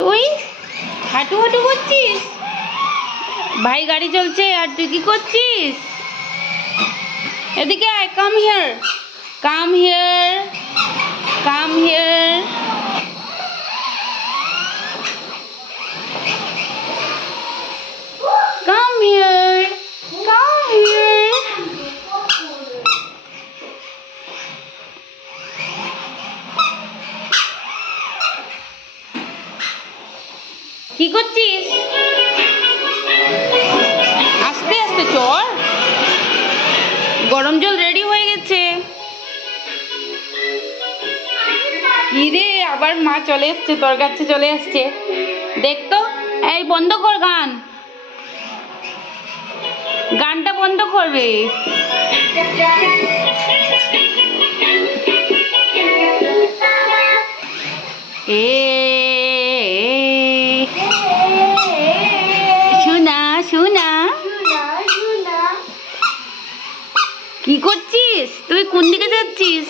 তুই হাঁটু হাঁটু করছিস? ভাই গাড়ি চলছে আর তুই কি করছিস? এদিকে আয়, come here, come here, come here. Come here, come here. কি করছিস? আস্তে আস্তে চল, গরম জল রেডি হয়ে গেছে। কি রে, আবার মা চলে এসছে, তোর কাছে চলে আসছে। দেখ তো, এই বন্ধ কর গান, গানটা বন্ধ করবে। শোনা শোনা, কি করছিস তুই? কোন দিকে যাচ্ছিস?